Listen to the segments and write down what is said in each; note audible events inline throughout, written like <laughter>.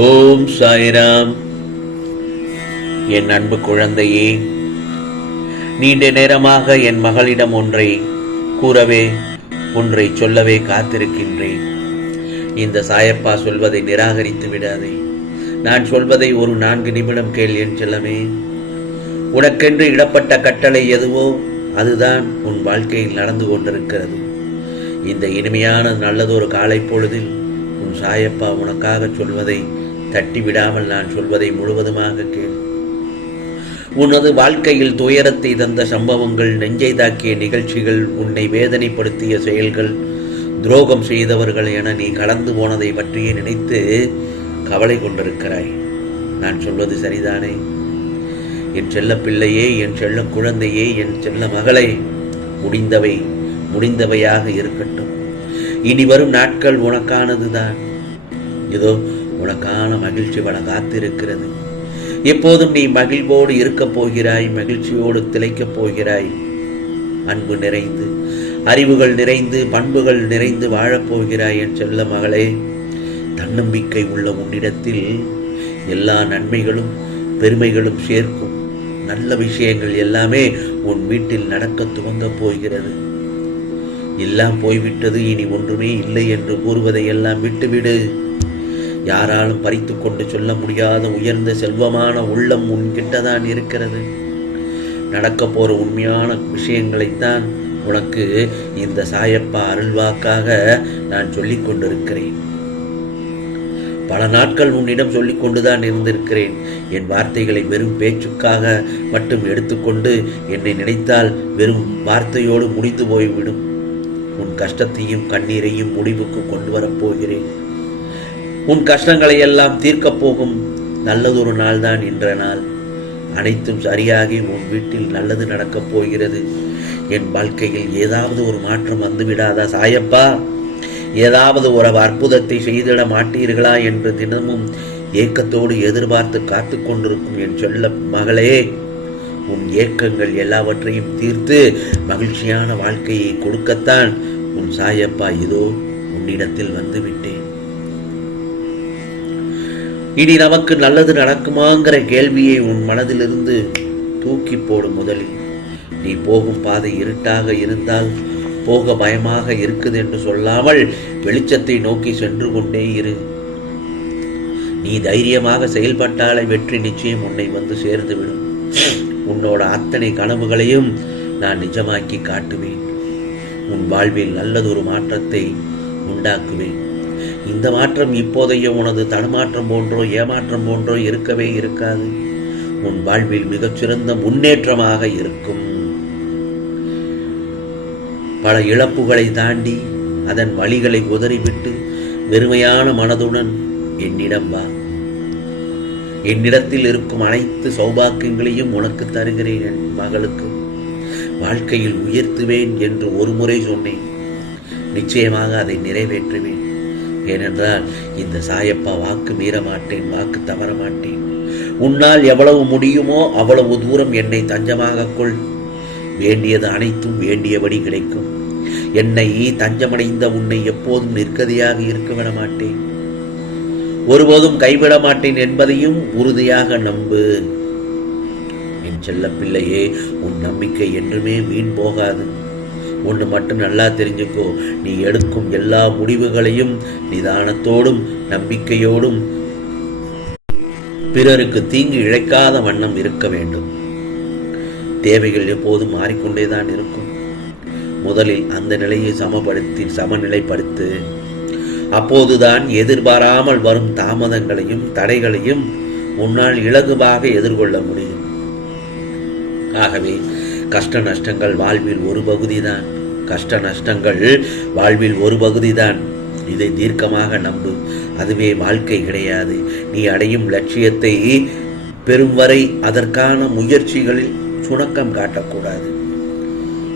ஓம் சாய்ராம். என் அன்பு குழந்தையே நீண்ட நேரமாக என் மகளிடம் ஒன்றை கூறவே ஒன்றை சொல்லவே காத்திருக்கின்றேன். இந்த சாயப்பா சொல்வதை நிராகரித்து விடாதே. நான் சொல்வதை ஒரு நான்கு நிமிடம் கேள் என் செல்லமே. உனக்கென்று இடப்பட்ட கட்டளை எதுவோ அதுதான் உன் வாழ்க்கையில் நடந்து கொண்டிருக்கிறது. இந்த இனிமையான நல்லதொரு காலை பொழுதில் உன் சாயப்பா உனக்காக சொல்வதை தட்டி விடாமல் நான் சொல்வதை முழுவதுமாக கேள். உனது வாழ்க்கையில் துயரத்தை தந்த சம்பவங்கள் நெஞ்சை தாக்கிய நிகழ்ச்சிகள் உன்னை வேதனைப்படுத்திய செயல்கள் துரோகம் செய்தவர்கள் என நீ கலந்து போனதை பற்றியே நினைத்து கவலை கொண்டிருக்கிறாய். நான் சொல்வது சரிதானே? என் செல்ல பிள்ளையே என் செல்ல குழந்தையே என் செல்ல மகளே முடிந்தவை முடிந்தவையாக இருக்கட்டும். இனி வரும் நாட்கள் உனக்கானதுதான். இதோ உனக்கான மகிழ்ச்சி வள காத்திருக்கிறது. எப்போதும் நீ மகிழ்வோடு இருக்கப் போகிறாய் மகிழ்ச்சியோடு திளைக்கப் போகிறாய். அன்பு நிறைந்து அறிவுகள் நிறைந்து பண்புகள் நிறைந்து வாழப்போகிறாய் என் செல்ல மகளே. தன்னம்பிக்கை உள்ள உன்னிடத்தில் எல்லா நன்மைகளும் பெருமைகளும் சேர்க்கும். நல்ல விஷயங்கள் எல்லாமே உன் வீட்டில் நடக்க துவங்கப் போகிறது. எல்லாம் போய்விட்டது இனி ஒன்றுமே இல்லை என்று கூறுவதை எல்லாம் விட்டுவிடு. யாராலும் பறித்து கொண்டு சொல்ல முடியாத உயர்ந்த செல்வமான உள்ளம் உன்கிட்டதான் இருக்கிறது. நடக்க போற உண்மையான விஷயங்களைத்தான் உனக்கு இந்த சாயப்பா அருள்வாக்காக நான் சொல்லிக் கொண்டிருக்கிறேன். பல நாட்கள் உன்னிடம் சொல்லிக் கொண்டுதான் இருந்திருக்கிறேன். என் வார்த்தைகளை வெறும் பேச்சுக்காக மட்டும் எடுத்துக்கொண்டு என்னை நினைத்தால் வெறும் வார்த்தையோடு முடிந்து போய்விடும். உன் கஷ்டத்தையும் கண்ணீரையும் முடிவுக்கு கொண்டு வரப் போகிறேன். உன் கஷ்டங்களை எல்லாம் தீர்க்கப் போகும் நல்லதொரு நாள்தான் இன்ற நாள். அனைத்தும் சரியாகி உன் வீட்டில் நல்லது நடக்கப் போகிறது. என் வாழ்க்கையில் ஏதாவது ஒரு மாற்றம் வந்துவிடாதா சாயப்பா? ஏதாவது ஒரு அற்புதத்தை செய்திட மாட்டீர்களா என்று தினமும் ஏக்கத்தோடு எதிர்பார்த்து காத்து கொண்டிருக்கும் என் சொல்ல மகளே உன் ஏக்கங்கள் எல்லாவற்றையும் தீர்த்து மகிழ்ச்சியான வாழ்க்கையை கொடுக்கத்தான் உன் சாயப்பா இதோ உன்னிடத்தில் வந்து விட்டேன். இனி நமக்கு நல்லது நடக்குமாங்கிற கேள்வியை உன் மனதிலிருந்து தூக்கி போடு முதலில். நீ போகும் பாதை இருட்டாக இருந்தால் போக பயமாக இருக்குது என்று சொல்லாமல் வெளிச்சத்தை நோக்கி சென்று கொண்டே இரு. நீ தைரியமாக செயல்பட்டாலே வெற்றி நிச்சயம் உன்னை வந்து சேர்ந்துவிடும். உன்னோட அத்தனை கனவுகளையும் நான் நிஜமாக்கி காட்டுவேன். உன் வாழ்வில் நல்லதொரு மாற்றத்தை உண்டாக்குவேன். இந்த மாற்றம் இப்போதைய உனது தடுமாற்றம் போன்றோ ஏமாற்றம் போன்றோ இருக்கவே இருக்காது. உன் வாழ்வில் மிகச்சிறந்த முன்னேற்றமாக இருக்கும். பல இழப்புகளை தாண்டி அதன் வழிகளை உதறிவிட்டு வெறுமையான மனதுடன் என்னிடம் வா. என்னிடத்தில் இருக்கும் அனைத்து சௌபாக்கியங்களையும் உனக்கு தருகிறேன் என் மகளுக்கு. வாழ்க்கையில் உயர்த்துவேன் என்று ஒரு முறை சொன்னேன். நிச்சயமாக அதை நிறைவேற்றுவேன். ஏனென்றால் இந்த சாயப்பா வாக்கு மீற மாட்டேன் வாக்கு தவற மாட்டேன் உன்னால் எவ்வளவு முடியுமோ அவ்வளவு தூரம் என்னை தஞ்சமாக கொள். வேண்டியது அனைத்தும் வேண்டியபடி கிடைக்கும். என்னை தஞ்சமடைந்த உன்னை எப்போதும் நிற்கதியாக இருக்க விட மாட்டேன் ஒருபோதும் கைவிட மாட்டேன் என்பதையும் உறுதியாக நம்பு. என் செல்ல பிள்ளையே உன் நம்பிக்கை என்றுமே வீண் போகாது. ஒன்று மட்டும் நல்லா தெரிஞ்சுக்கோ. நீ எடுக்கும் எல்லா முடிவுகளையும் நிதானத்தோடும் நம்பிக்கையோடும் பிறருக்கு தீங்கு இழைக்காத வண்ணம் இருக்க வேண்டும். தேவைகள் எப்போதும் மாறிக்கொண்டேதான் இருக்கும். முதலில் அந்த நிலையை சமப்படுத்தி சமநிலைப்படுத்து. அப்போதுதான் எதிர்பாராமல் வரும் தாமதங்களையும் தடைகளையும் உன்னால் இலகுவாக எதிர்கொள்ள முடியும். ஆகவே கஷ்ட நஷ்டங்கள் வாழ்வில் ஒரு பகுதிதான். கஷ்ட நஷ்டங்கள் வாழ்வில் ஒரு பகுதிதான். இதை தீர்க்கமாக நம்பு. அதுவே வாழ்க்கை கிடையாது. நீ அடையும் லட்சியத்தை பெறும் வரை அதற்கான முயற்சிகளில் சுணக்கம் காட்டக்கூடாது.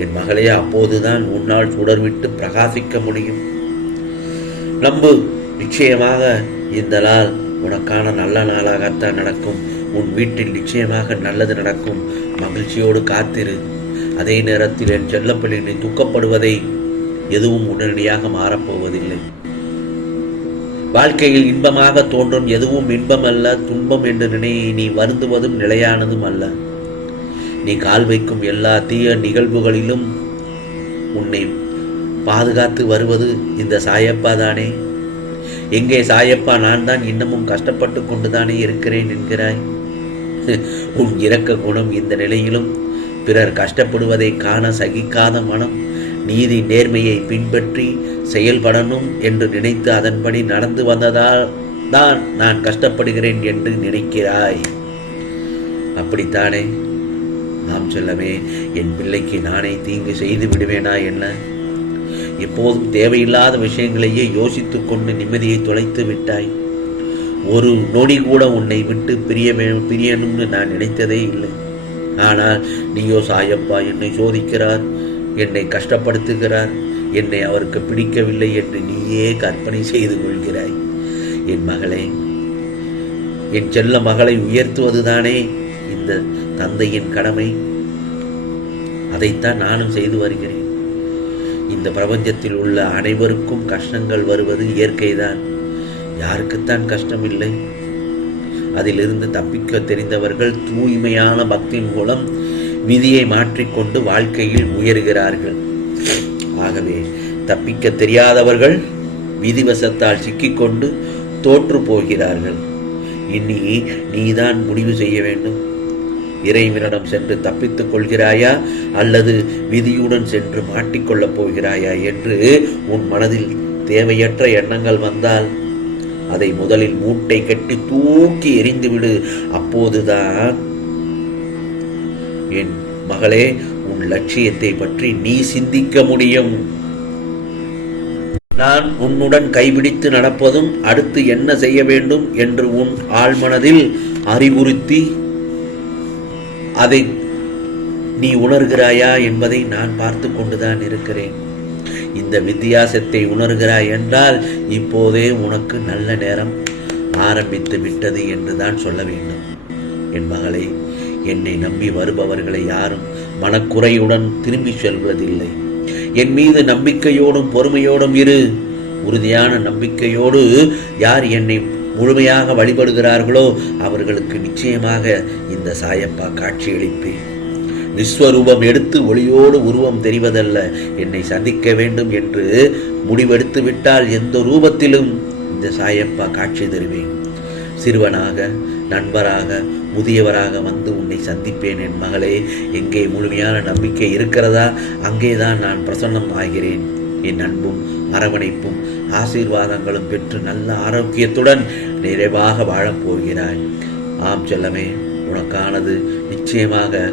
என் மகளே அப்போதுதான் உன்னால் சுடர்விட்டு பிரகாசிக்க முடியும். நம்பு. நிச்சயமாக இந்த நாள் உனக்கான நல்ல நாளாகத்தான் நடக்கும். உன் வீட்டில் நிச்சயமாக நல்லது நடக்கும். மகிழ்ச்சியோடு காத்திரு. அதே நேரத்தில் என் செல்லப்பிள்ளை நீ துக்கப்படுவதை எதுவும் உடனடியாக மாறப்போவதில்லை. வாழ்க்கையில் இன்பமாக தோன்றும் எதுவும் இன்பம் அல்ல துன்பம் என்று நினை நீ வருந்துவதும் நிலையானதும் அல்ல. நீ கால் வைக்கும் எல்லா தீய நிகழ்வுகளிலும் உன்னை பாதுகாத்து வருவது இந்த சாயப்பா தானே? எங்கே சாயப்பா நான் தான் இன்னமும் கஷ்டப்பட்டு கொண்டுதானே இருக்கிறேன் என்கிறாய்? <laughs> உன் இரக்க குணம் இந்த நிலையிலும் பிறர் கஷ்டப்படுவதை காண சகிக்காத மனம் நீதி நேர்மையை பின்பற்றி செயல்படணும் என்று நினைத்து அதன்படி நடந்து வந்ததால் தான் நான் கஷ்டப்படுகிறேன் என்று நினைக்கிறாய். அப்படித்தானே? நாம் சொல்லவே என் பிள்ளைக்கு நானே தீங்கு செய்து விடுவேனா என்ன? எப்போதும் தேவையில்லாத விஷயங்களையே யோசித்துக்கொண்டு நிம்மதியை தொலைத்து விட்டாய். ஒரு நொடி கூட உன்னை விட்டு பிரிய பிரியணும்னு நான் நினைத்ததே இல்லை. ஆனால் நீயோ சாயப்பா என்னை சோதிக்கிறார் என்னை கஷ்டப்படுத்துகிறார் என்னை அவருக்கு பிடிக்கவில்லை என்று நீயே கற்பனை செய்து கொள்கிறாய். என் மகளே என் செல்ல மகளை உயர்த்துவதுதானே இந்த தந்தையின் கடமை. அதைத்தான் நானும் செய்து வருகிறேன். இந்த பிரபஞ்சத்தில் உள்ள அனைவருக்கும் கஷ்டங்கள் வருவது இயற்கைதான். யாருக்குத்தான் கஷ்டம் இல்லை அதிலிருந்து தப்பிக்க தெரிந்தவர்கள் தூய்மையான பக்தி மூலம் விதியை மாற்றிக்கொண்டு வாழ்க்கையில் உயர்கிறார்கள். ஆகவே தப்பிக்க தெரியாதவர்கள் விதிவசத்தால் சிக்கிக்கொண்டு தோற்று போகிறார்கள். இனி நீதான் முடிவு செய்ய வேண்டும். இறைவனிடம் சென்று தப்பித்துக் கொள்கிறாயா? அல்லது விதியுடன் சென்று மாட்டிக்கொள்ளப் போகிறாயா? என்று உன் மனதில் தேவையற்ற எண்ணங்கள் வந்தால் அதை முதலில் மூட்டை கட்டி தூக்கி எறிந்துவிடு. அப்போதுதான் என் மகளே உன் லட்சியத்தை பற்றி நீ சிந்திக்க முடியும். நான் உன்னுடன் கைபிடித்து நடப்பதும் அடுத்து என்ன செய்ய வேண்டும் என்று உன் ஆழ்மனதில் அறிவுறுத்தி அதை நீ உணர்கிறாயா என்பதை நான் பார்த்து கொண்டுதான் இருக்கிறேன். இந்த வித்தியாசத்தை உணர்கிறாய் என்றால் இப்போதே உனக்கு நல்ல நேரம் ஆரம்பித்து விட்டது என்று தான் சொல்ல வேண்டும். என் மகளை என்னை நம்பி வருபவர்களை யாரும் மனக்குறையுடன் திரும்பி செல்வதில்லை. என் மீது நம்பிக்கையோடும் பொறுமையோடும் இரு. உறுதியான நம்பிக்கையோடு யார் என்னை முழுமையாக வழிபடுகிறார்களோ அவர்களுக்கு நிச்சயமாக இந்த சாயப்பா காட்சியளிப்பேன். விஸ்வரூபம் எடுத்து ஒளியோடு உருவம் தெரிவதல்ல. என்னை சந்திக்க வேண்டும் என்று முடிவெடுத்து விட்டால் எந்த ரூபத்திலும் இந்த சாயப்பா காட்சி தருவேன். சிறுவனாக நண்பராக முதியவராக வந்து உன்னை சந்திப்பேன் என் மகளே. எங்கே முழுமையான நம்பிக்கை இருக்கிறதா? அங்கேதான் நான் பிரசன்னம் ஆகிறேன். என் அன்பும் அரவணைப்பும் ஆசீர்வாதங்களும் பெற்று நல்ல ஆரோக்கியத்துடன் நிறைவாக வாழப் போகிறாய். ஆம் செல்லமே உனக்கானது நிச்சயமாக